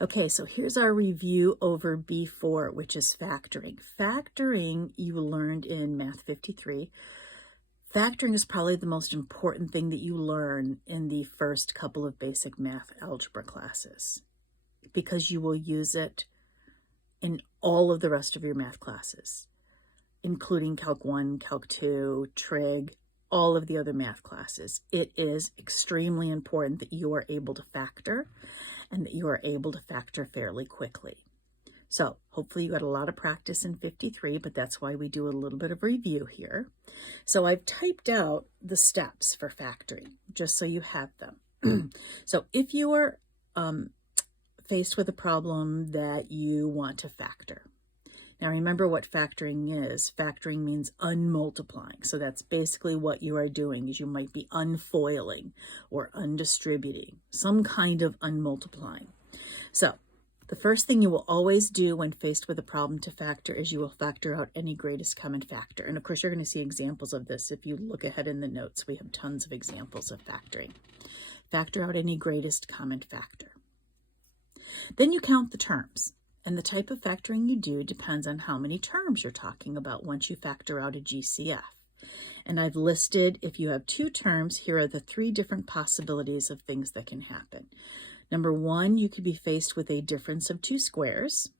Okay, so here's our review over B4, which is factoring. Factoring, you learned in Math 53. Factoring is probably the most important thing that you learn in the first couple of basic math algebra classes, because you will use it in all of the rest of your math classes, including Calc 1, Calc 2, Trig, all of the other math classes. It is extremely important that you are able to factor and that you are able to factor fairly quickly. So hopefully you got a lot of practice in 53, but that's why we do a little bit of review here. So I've typed out the steps for factoring, just so you have them. So if you are faced with a problem that you want to factor, now remember what factoring is. Factoring means unmultiplying. So that's basically what you are doing, is you might be unfoiling or undistributing, some kind of unmultiplying. So the first thing you will always do when faced with a problem to factor is you will factor out any greatest common factor. And of course, you're going to see examples of this. If you look ahead in the notes, we have tons of examples of factoring. Factor out any greatest common factor. Then you count the terms. And the type of factoring you do depends on how many terms you're talking about once you factor out a GCF. And I've listed, if you have two terms, here are the three different possibilities of things that can happen. Number one, you could be faced with a difference of two squares,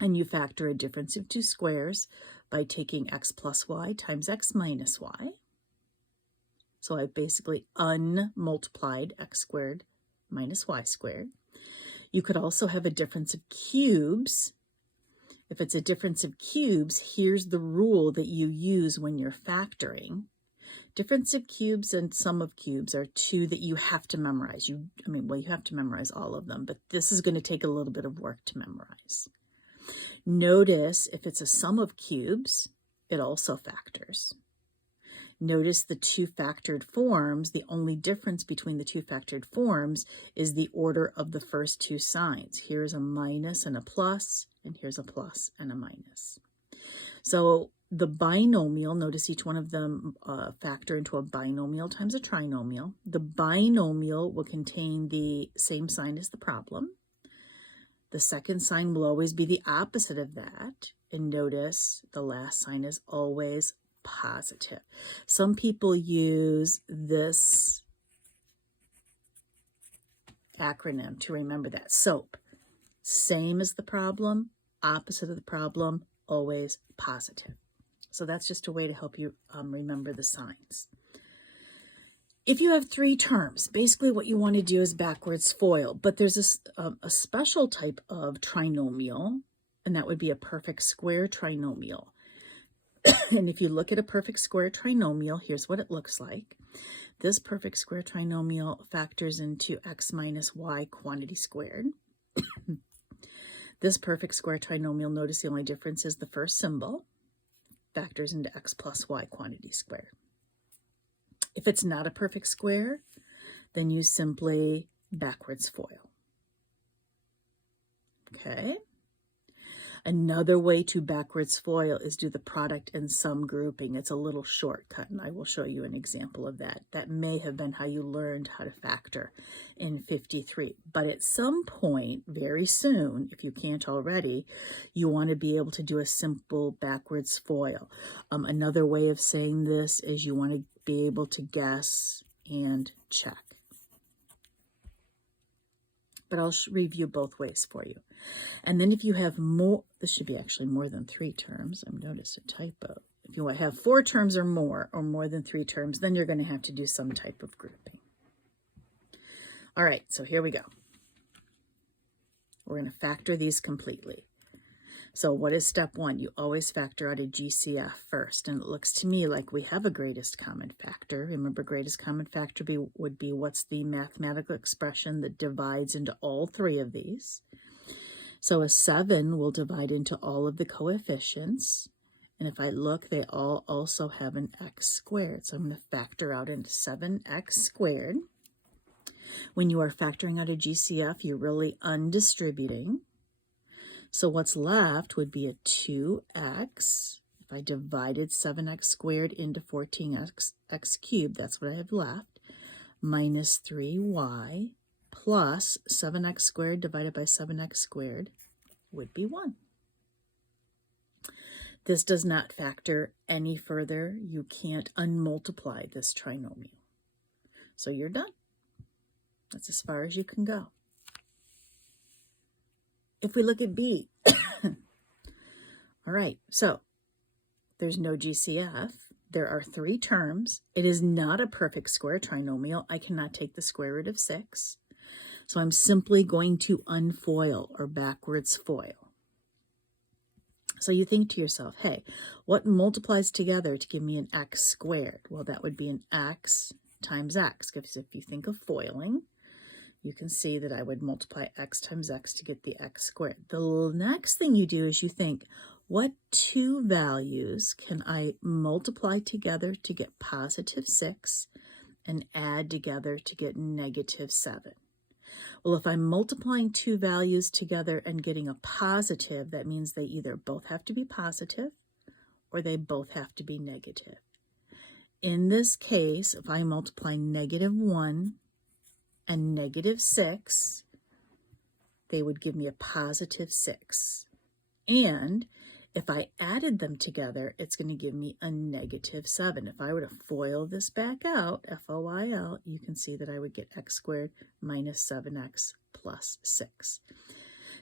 and you factor a difference of two squares by taking x plus y times x minus y. So I've basically unmultiplied x squared minus y squared. You could also have a difference of cubes. If it's a difference of cubes, here's the rule that you use when you're factoring. Difference of cubes and sum of cubes are two that you have to memorize. You have to memorize all of them, but this is going to take a little bit of work to memorize. Notice if it's a sum of cubes, it also factors. Notice the two factored forms. The only difference between the two factored forms is the order of the first two signs. Here's a minus and a plus, and here's a plus and a minus. So the binomial, notice each one of them factor into a binomial times a trinomial. The binomial will contain the same sign as the problem. The second sign will always be the opposite of that. And notice the last sign is always positive. Some people use this acronym to remember that. SOAP. Same as the problem, opposite of the problem, always positive. So that's just a way to help you remember the signs. If you have three terms, basically what you want to do is backwards FOIL, but there's a special type of trinomial, and that would be a perfect square trinomial. And if you look at a perfect square trinomial, here's what it looks like. This perfect square trinomial factors into x minus y quantity squared. This perfect square trinomial, notice the only difference is the first symbol, factors into x plus y quantity squared. If it's not a perfect square, then you simply backwards FOIL. Okay? Another way to backwards FOIL is do the product and sum grouping. It's a little shortcut, and I will show you an example of that. That may have been how you learned how to factor in 53. But at some point, very soon, if you can't already, you want to be able to do a simple backwards FOIL. Another way of saying this is you want to be able to guess and check. But I'll review both ways for you. And then if you have more, this should be actually more than three terms. I've noticed a typo. If you have four terms or more than three terms, then you're going to have to do some type of grouping. All right, so here we go. We're going to factor these completely. So what is step one? You always factor out a GCF first, and it looks to me like we have a greatest common factor. Remember, greatest common factor would be what's the mathematical expression that divides into all three of these. So a 7 will divide into all of the coefficients, and if I look, they all also have an x squared. So I'm going to factor out into 7x squared. When you are factoring out a GCF, you're really undistributing. So what's left would be a 2x. If I divided 7x squared into 14x cubed, that's what I have left, minus 3y plus 7x squared divided by 7x squared would be 1. This does not factor any further. You can't unmultiply this trinomial. So you're done. That's as far as you can go. If we look at B, all right, so there's no GCF. There are 3 terms. It is not a perfect square trinomial. I cannot take the square root of 6. So I'm simply going to unfoil or backwards foil. So you think to yourself, hey, what multiplies together to give me an x squared? Well, that would be an x times x. Because if you think of foiling, you can see that I would multiply x times x to get the x squared. The next thing you do is you think, what 2 values can I multiply together to get positive 6 and add together to get negative 7? Well, if I'm multiplying 2 values together and getting a positive, that means they either both have to be positive or they both have to be negative. In this case, if I multiply -1 and -6, they would give me a positive 6. And if I added them together, it's going to give me a negative 7. If I were to FOIL this back out, F-O-I-L, you can see that I would get x squared minus 7x plus 6.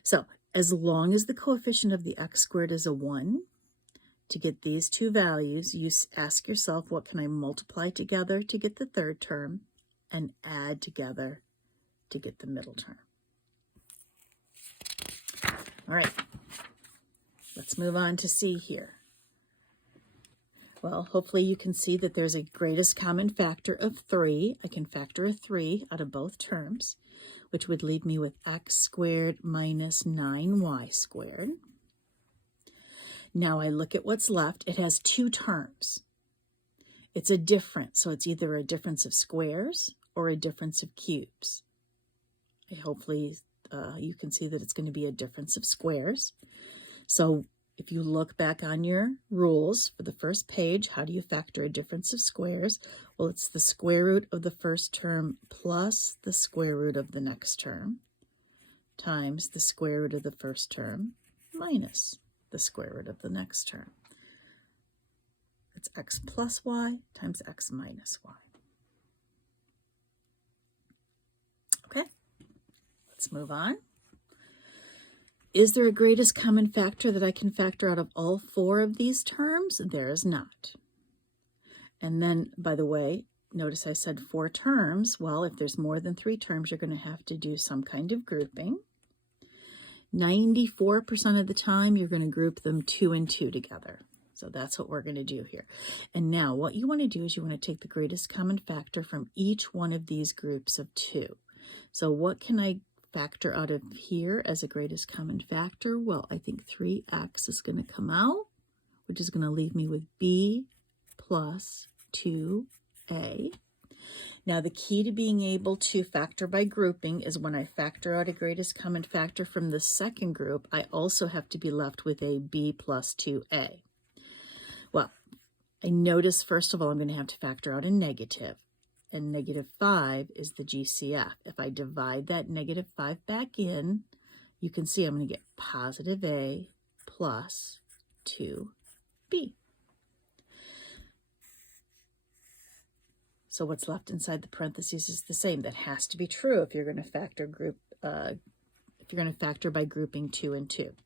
So as long as the coefficient of the x squared is a 1, to get these 2 values, you ask yourself, what can I multiply together to get the third term and add together to get the middle term? All right. Let's move on to C here. Well, hopefully you can see that there's a greatest common factor of 3. I can factor a 3 out of both terms, which would leave me with x squared minus 9y squared. Now I look at what's left. It has 2 terms. It's a difference, so it's either a difference of squares or a difference of cubes. Hopefully you can see that it's going to be a difference of squares. So if you look back on your rules for the first page, how do you factor a difference of squares? Well, it's the square root of the first term plus the square root of the next term times the square root of the first term minus the square root of the next term. It's x plus y times x minus y. Okay, let's move on. Is there a greatest common factor that I can factor out of all 4 of these terms? There is not. And then, by the way, notice I said 4 terms. Well, if there's more than 3 terms, you're going to have to do some kind of grouping. 94% of the time, you're going to group them 2 and 2 together. So that's what we're going to do here. And now what you want to do is you want to take the greatest common factor from each one of these groups of 2. So what can I factor out of here as a greatest common factor? Well, I think 3x is going to come out, which is going to leave me with b plus 2a. Now, the key to being able to factor by grouping is when I factor out a greatest common factor from the second group, I also have to be left with a b plus 2a. Well, I notice, first of all, I'm going to have to factor out a negative. And -5 is the GCF. If I divide that -5 back in, you can see I'm going to get positive a plus 2b. So what's left inside the parentheses is the same. That has to be true if you're going to factor by grouping 2 and 2.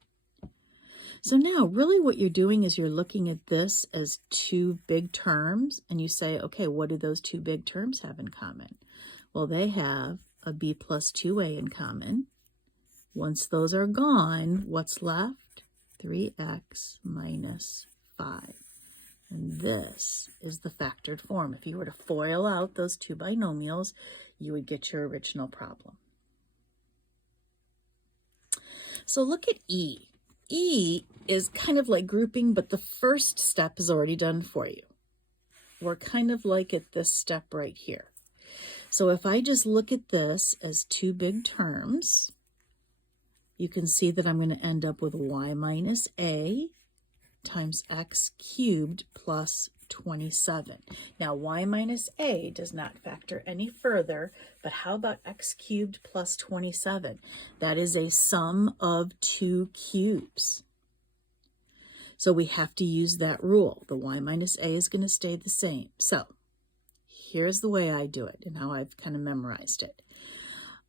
So now really what you're doing is you're looking at this as 2 big terms and you say, okay, what do those 2 big terms have in common? Well, they have a b plus 2a in common. Once those are gone, what's left? 3x minus 5. And this is the factored form. If you were to FOIL out those 2 binomials, you would get your original problem. So look at E. E is kind of like grouping, but the first step is already done for you. We're kind of like at this step right here. So if I just look at this as 2 big terms, you can see that I'm going to end up with y minus a times x cubed plus 27. Now, y minus a does not factor any further, but how about x cubed plus 27? That is a sum of 2 cubes. So we have to use that rule. The y minus a is going to stay the same. So here's the way I do it and how I've kind of memorized it.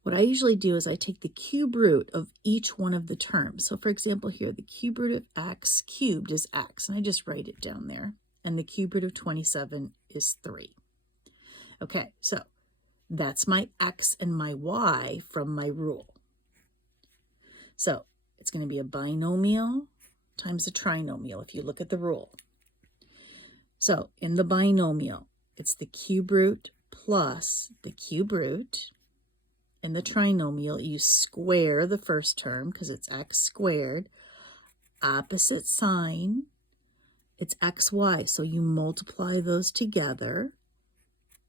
What I usually do is I take the cube root of each one of the terms. So for example here, the cube root of x cubed is x, and I just write it down there. And the cube root of 27 is 3. Okay, so that's my x and my y from my rule. So it's going to be a binomial times a trinomial if you look at the rule. So in the binomial, it's the cube root plus the cube root. In the trinomial, you square the first term because it's x squared. Opposite sign, it's xy, so you multiply those together.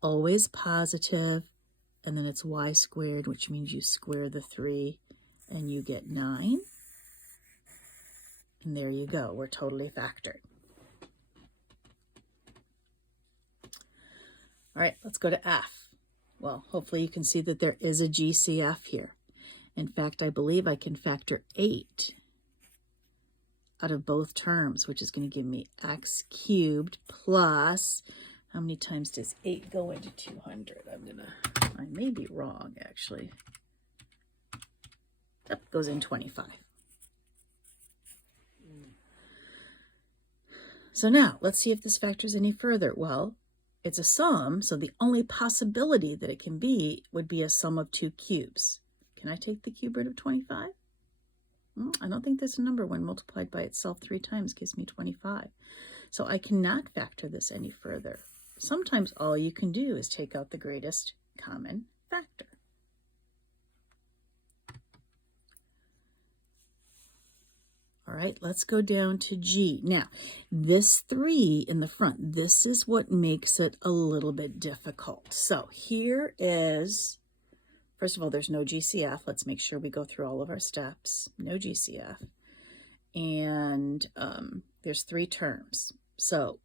Always positive, and then it's y squared, which means you square the 3, and you get 9. And there you go, we're totally factored. All right, let's go to F. Well, hopefully you can see that there is a GCF here. In fact, I believe I can factor 8 out of both terms, which is going to give me x cubed plus, how many times does 8 go into 200? I may be wrong, actually. That goes in 25. So now, let's see if this factors any further. Well, it's a sum, so the only possibility that it can be would be a sum of 2 cubes. Can I take the cube root of 25? I don't think there's a number when multiplied by itself 3 times gives me 25. So I cannot factor this any further. Sometimes all you can do is take out the greatest common factor. All right, let's go down to G. Now, this 3 in the front, this is what makes it a little bit difficult. So here is, first of all, there's no GCF. Let's make sure we go through all of our steps. No GCF. And there's 3 terms. So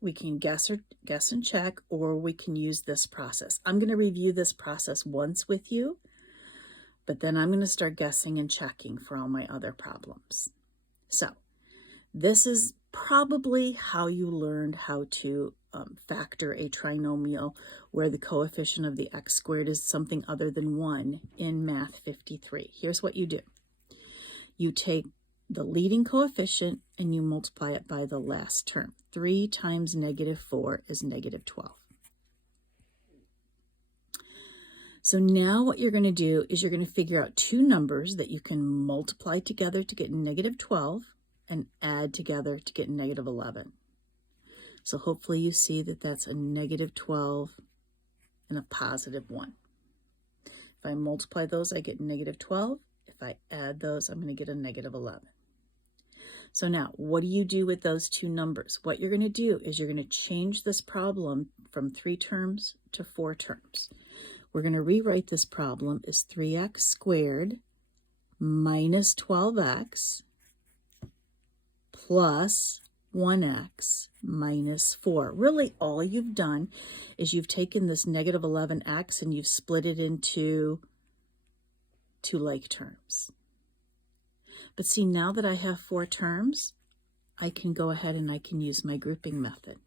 we can guess and check, or we can use this process. I'm going to review this process once with you, but then I'm going to start guessing and checking for all my other problems. So this is probably how you learned how to factor a trinomial where the coefficient of the x squared is something other than 1 in Math 53. Here's what you do. You take the leading coefficient and you multiply it by the last term. 3 times -4 is -12. So now what you're going to do is you're going to figure out 2 numbers that you can multiply together to get -12 and add together to get -11. So hopefully you see that that's a -12 and a +1. If I multiply those, I get -12. If I add those, I'm going to get a -11. So now, what do you do with those 2 numbers? What you're going to do is you're going to change this problem from 3 terms to 4 terms. We're going to rewrite this problem as 3x squared minus 12x plus 1x minus 4. Really, all you've done is you've taken this -11x and you've split it into 2 like terms. But see, now that I have 4 terms, I can go ahead and I can use my grouping method.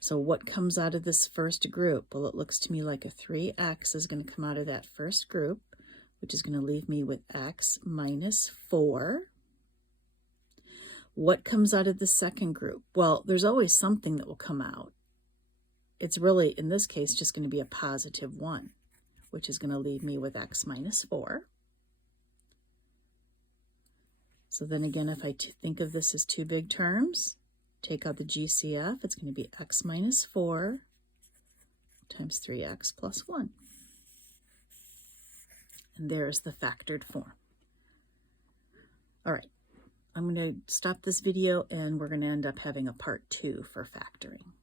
So what comes out of this first group? Well, it looks to me like a 3x is going to come out of that first group, which is going to leave me with x minus 4. What comes out of the second group? Well, there's always something that will come out. It's really, in this case, just going to be a +1, which is going to leave me with x minus 4. So then again, if I think of this as 2 big terms, take out the GCF, it's going to be x minus 4 times 3x plus 1. And there's the factored form. All right, I'm going to stop this video and we're going to end up having a part 2 for factoring.